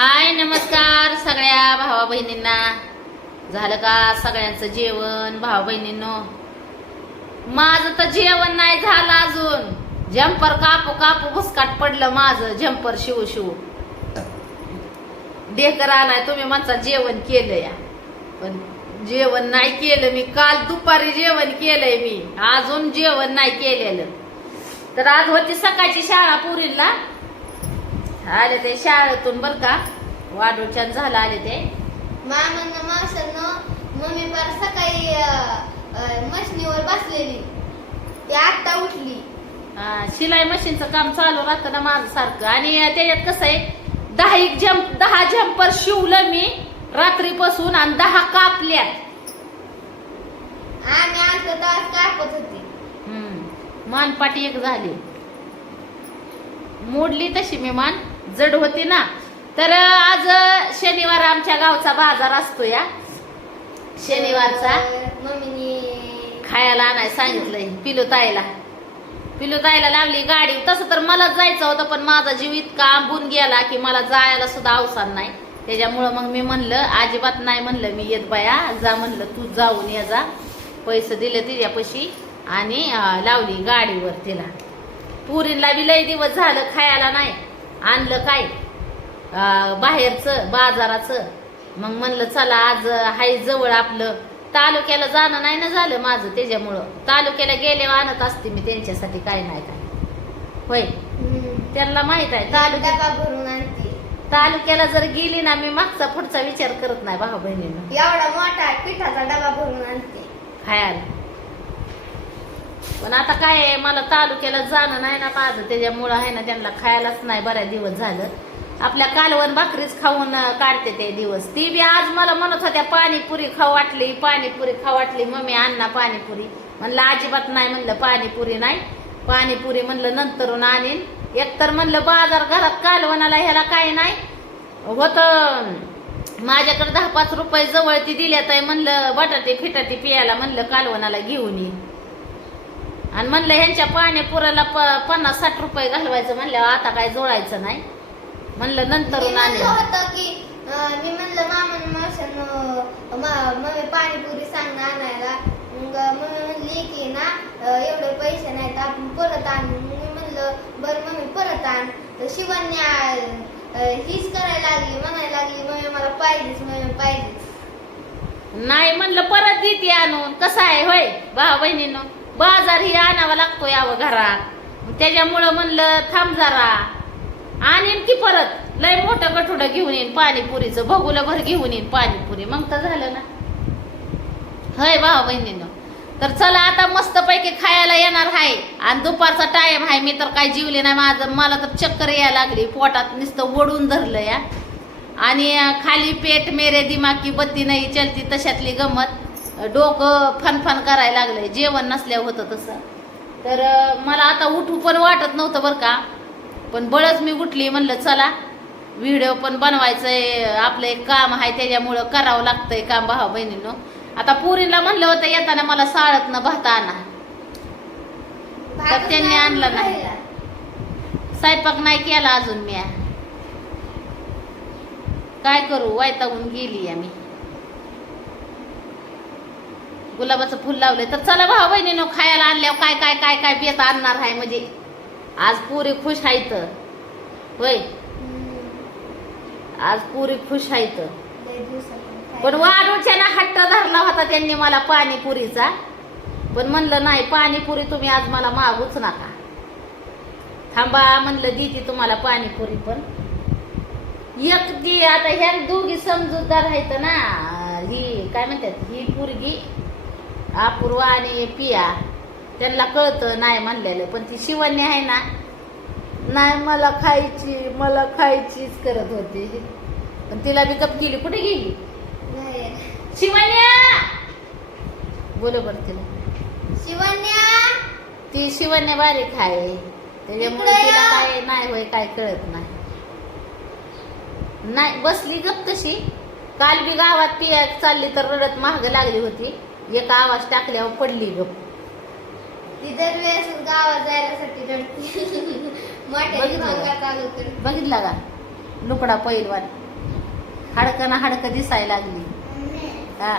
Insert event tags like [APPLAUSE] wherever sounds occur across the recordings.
हाय नमस्कार सगळ्या भावा बहिणींना झालं का सगळ्यांचं जेवण भावा बहिणींनो माझं तर जेवण नाही झालं अजून. जम्पर कापू कापू भुसकाट पडलं माझं जम्पर शिव शिवू. डेकर आलाय तुम्ही म्हणता जेवण केलं या पण जेवण नाही केलं मी. काल दुपारी जेवण केलंय मी. अजून जेवण नाही केलेलं. तर आज होती सकाळची शाळा पुरीला. आले ते शाळेतून बर का? वाढूच्यान झालं आले ते. मामांना मम्मी पार सकाळी मशनीवर बसलेली. ती आत्ता उठली. हा, शिलाई मशीनचं काम चालू राहतं ना माझं सारखं. आणि त्याच्यात कसं आहे दहा एक जम्प दहा जम्पर शिवलं मी रात्रीपासून आणि दहा कापल्यात. आम्ही आमचं तास कापत होती. हम्म. मानपाटी एक झाली. मोडली तशी मी मान. जड होती ना. तर आज शनिवार आमच्या गावचा बाजार असतो या. शनिवारचा. मम्मीनी खायला आणाय सांगितलंय. पिलू ताईला. पिलू ताईला लागली गाडी. तसं तर मलाच जायचं होतं पण माझा जीव इतका आंबून गेला की मला जायला सुद्धा अवसान नाही. त्याच्यामुळं मग मी म्हणलं अजिबात नाही म्हणलं मी येत बाया. जा म्हणलं तू जाऊन ये जा. पैसे दिले तिच्यापाशी आणि लावली गाडीवर तिला. पुरीला बी लय दिवस झालं खायला नाही. आणलं काय? बाहेरचं बाजाराचं. मग म्हणलं चला आज हाय जवळ आपलं. तालुक्याला जाणं नाही ना झालं माझं त्याच्यामुळं. तालुक्याला गेले आणत असते मी त्यांच्यासाठी काय नाही काय. होय. त्यांना माहीत आहे आणते. तालुक्याला जर गेली ना मी मागचा पुढचा विचार करत नाही भाऊ बहिणीनं. एवढा मोठा पिठाचा डबा भरून आणते. खायला. पण आता काय आहे, मला तालुक्याला जाणं नाही ना माझं त्याच्यामुळं आहे ना त्यांना खायलाच नाही बऱ्याच दिवस झालं. आपल्या कालवण भाकरीच खाऊन काढते ते दिवस. ती बी आज मला म्हणत होत्या पाणीपुरी खाऊ वाटली पाणीपुरी खाऊ वाटली. मम्मी अन्ना पाणीपुरी. म्हणलं अजिबात नाही म्हणलं पाणीपुरी नाही. पाणीपुरी म्हणलं नंतरून आणीन. एकतर म्हणलं बाजार घरात कालवणाला ह्याला काय नाही. होत माझ्याकडे दहा पाच रुपये जवळ ती दिल्यात आहे म्हणलं बटाटे फिटाटे पियाला म्हणलं कालवणाला घेऊन ये. आणि म्हणलं ह्यांच्या पाणीपुराला प- पन्नास साठ रुपये घालवायचं म्हणल्यावर आता काय जोडायचं नाही. म्हणलं नंतरून म्हणलं आणेल. होतं की अं, मी म्हणलं मामांना मावसांना मम्मी पाणीपुरी सांग आणायला. मग मम्मी म्हणली की ना अं, एवढे पैसे नाहीत आपण परत आणू. मग मी म्हणलं बरं मम्मी परत आण. तर शिवण्या अं, हीच करायला लागली म्हणायला लागली मम्मी मला पाहिजेच मम्मी पाहिजेच. नाही म्हणलं परत देते आणून. कसं आहे होय भावा बहिणीनं बाजार ही आणावा लागतो यावं घरात. मग त्याच्यामुळं म्हणलं थांब जरा. आणीन की परत. लय मोठं कठोडं घेऊन येईन पाणीपुरीचं. बघूला भर घेऊन येईन पाणीपुरी. मग तर झालं ना. होय भावा बहिणीनं. तर चला आता मस्त पैकी खायला येणार आहे आणि दुपारचा टाइम आहे मी तर काय जीवले नाही माझं. मला तर चक्कर यायला लागली. पोटात नुसतं ओढून धरलं या. आणि खाली पेट मेरे दिमाग की बत्ती नाही चलती तशातली गमत. डोकं फनफन करायला लागलंय. जेवण नसल्यावर होतं तसं. तर मला आता उठू पण वाटत नव्हतं बरं का. पण बळच मी उठली म्हणलं चला व्हिडिओ पण बनवायचंय. आपलं एक काम आहे त्याच्यामुळं करावं लागतंय काम भावा बहिणीनं. आता पुरीला म्हणलं होतं येताना मला साळत न भाता आणा. त्यांनी आणला नाही. स्वयंपाक नाही केला अजून मी काय करू वैतागून गेली आम्ही गुलाबाचं फुल लावलंय तर चला भाऊ बहिणीनो खायला आणल्यावर काय काय काय काय बेत आणणार आहे म्हणजे. आज पुरी खुश आहेत होय? हम्म. आज पुरी खुश दिवसातून खायला. पण वाढूच्या ना हट्ट धरला होता त्यांनी मला पाणीपुरीचा. पण म्हणलं नाही पाणीपुरी तुम्ही आज मला मागूच नका. थांबा म्हणलं देते तुम्हाला पाणीपुरी पण. एक दी आता ह्या दोघी समजूतदार आहेत ना ही काय म्हणतात ही पुरगी अपूर्वा आणि पिया त्यांना कळतं नाही म्हणलेलं. पण ती शिवण्य आहे ना नाही मला खायची मला खायचीच करत होती. पण तिला बी गप गेली. कुठे गेली? नाही. शिवण्या! बोलो बरं तिला. शिवण्या! ती शिवण्या बारीक आहे. त्याच्यामुळे तिला. काय नाही होय काय कळत नाही. नाही बसली गप तशी काल बी गावात एक चालली तर रडत महाग लागली होती. एक आवाज टाकल्यावर पडली गप ती दरवेळेस गावात जायसाठी रडते. [LAUGHS] मोठ्या बघितलं का? भांगा चालू करते बघितला का? लुकडा पैलवान. हाडकं ना हाडकं दिसायला लागली. हा.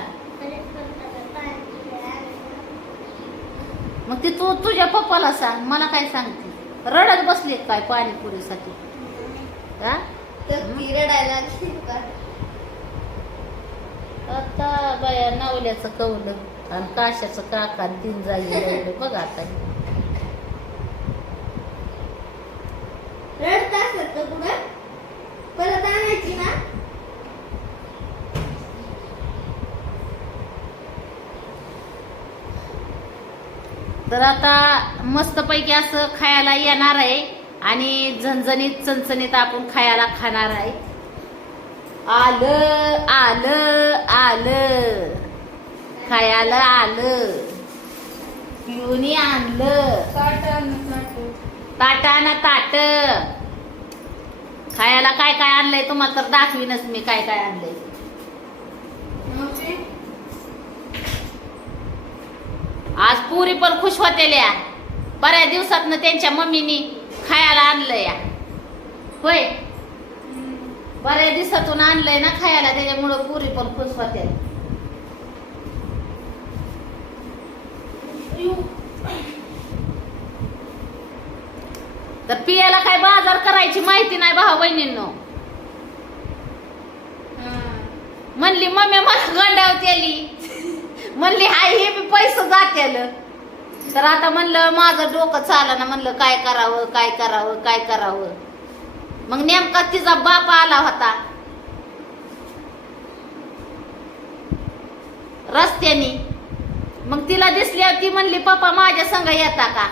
मग ती तू तुझ्या पप्पाला सांग मला काय सांगते? रडत बसली काय पाणीपुरीसाठी? हा? तर ती रडायला लागली? आता बाया नवल्याचं कवलं आणि काशाचं काका तीन जाईल बघ आता. रडत असत का पुढं परत आणायची ना? तर आता मस्तपैकी असं खायला येणार आहे आणि झणझणीत चणचणीत आपण खायला खाणार आहे. आलं आलं आलं. खायला आलं. पिऊनी आणलं. ताटानं ताट. खायला काय काय आणलंय तुम्हाला तर दाखवीनच मी काय काय आणलंय. आज पुरी पण खुश होतेल्या. बऱ्याच दिवसातनं त्यांच्या मम्मीनी खायला आणलंय. होय? बऱ्याच दिवसातून आणलंय ना खायला त्याच्यामुळं पुरी पण खुश होते. तर पियाला काय बाजार करायची माहिती नाही भाऊ बहिणींनो. म्हणली मम्मी मला गंडावती आली म्हणली हाय हे बी पैसे जातेल. तर आता म्हणलं माझं डोकं चाललं ना म्हणलं काय करावं काय करावं काय करावं? मग नेमका तिचा बाप आला होता. रस्त्याने. मग तिला दिसली ती म्हणली पप्पा माझ्या संग येता का?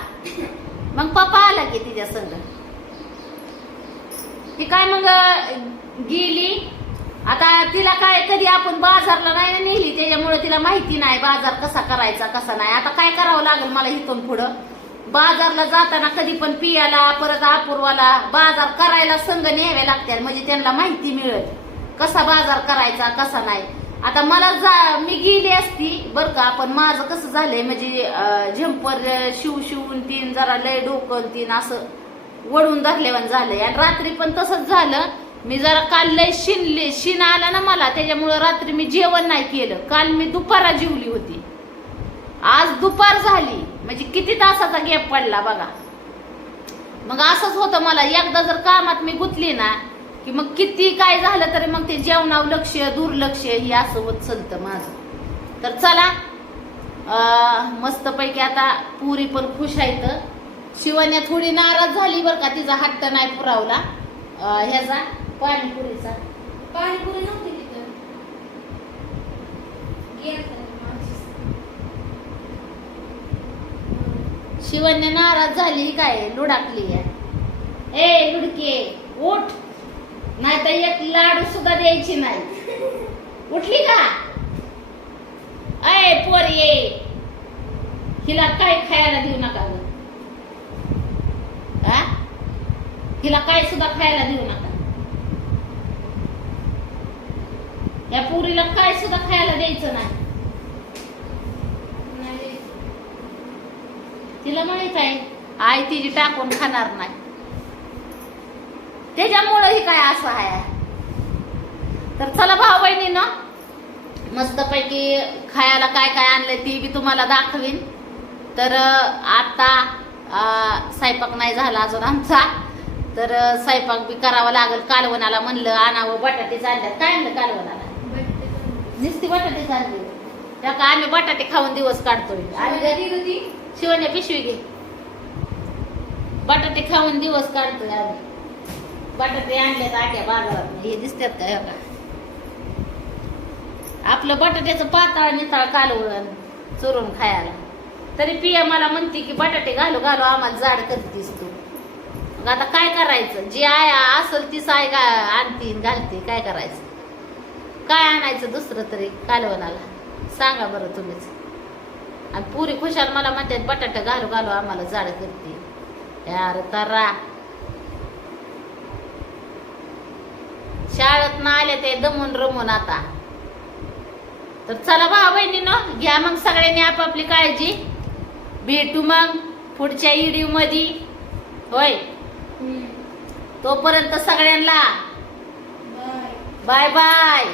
मग पप्पा आला की तिच्या संग. ती काय मग गेली. आता तिला काय कधी आपण बाजारला नाही नेली त्याच्यामुळे तिला माहिती नाही बाजार कसा करायचा कसा नाही. आता काय करावं लागेल मला इथून पुढं? बाजारला जाताना कधी पण पियाला परत अपूर्वाला बाजार करायला संघ न्यावे लागतात. म्हणजे त्यांना माहिती मिळत. कसा बाजार करायचा कसा नाही. आता मला जा मी गेली असती बर का पण माझं कसं झालंय म्हणजे अं, झंपर शिव शिवून तीन जरा लय डोकं तीन असं वडून धरल्यावर झालंय. आणि रात्री पण तसंच झालं. मी जरा काल लय शिनले शिन आला ना मला त्याच्यामुळं रात्री मी जेवण नाही केलं. काल मी दुपारा जेवली होती. आज दुपार झाली. म्हणजे किती तासाचा गॅप पडला बघा. मग असंच होतं मला एकदा जर कामात मी गुंतली ना की मग किती काय झालं तरी मग ते जेवणावर लक्ष दुर्लक्ष हे असं होत चलतं माझं. तर चला मस्तपैकी आता पुरी पण खुश आहेत शिवण्या थोडी नाराज झाली बरं का तिचा हट्ट नाही पुरावला. ह्याचा पाणीपुरीचा. पाणीपुरी नव्हती तिथं. शिवाने नाराज झाली काय? लुडाकली आहे. ए लुडके उठ. नाही तर एक लाडू सुद्धा द्यायची नाही. उठली का? अय पोर ये. हिला काय खायला देऊ नका ग? हिला काय सुद्धा खायला देऊ नका? या पुरीला काय सुद्धा खायला द्यायचं नाही. तिला माहीत आहे आई तिची टाकून खाणार नाही. त्याच्यामुळं ही काय असं आहे? तर चला भाऊ बहिणीनं मस्तपैकी खायला काय काय आणलंय ती बी तुम्हाला दाखवीन. तर आता स्वयंपाक नाही झाला अजून आमचा. तर स्वयंपाक बी करावा लागेल. कालवणाला म्हणलं आणावं बटाटे आणल्यात काय आणलं कालवणाला? नुसती बटाटे आणली त्या का आम्ही बटाटे खाऊन दिवस काढतोय. आम्ही घरी शिवण्या पिशवी घे. बटाटे खाऊन दिवस काढतोय आम्ही बटाटे आणलेत आख्या बाजारात. हे दिसतात का का आपलं बटाट्याचं पातळ नितळ कालवण चोरून खायला. तरी पिया मला म्हणते की बटाटे घालू घालू आम्हाला जाड करतीस तू मग आता काय करायचं? जी आय असेल तीच आय गा आणती घालते. काय करायचं? काय आणायचं दुसरं तरी कालवणाला सांगा बरं तुम्हीच. आणि पुरी खुशाल मला म्हणतात बटाटा घालू घालू आम्हाला जाड करते. यार तरा. शाळेत ना आले ते दमून रमून आता. तर चला भाऊ बहिणीनं घ्या मग सगळ्यांनी आपापली काळजी. भेटू मग पुढच्या व्हिडिओमध्ये होय तोपर्यंत सगळ्यांना बाय. Bye bye.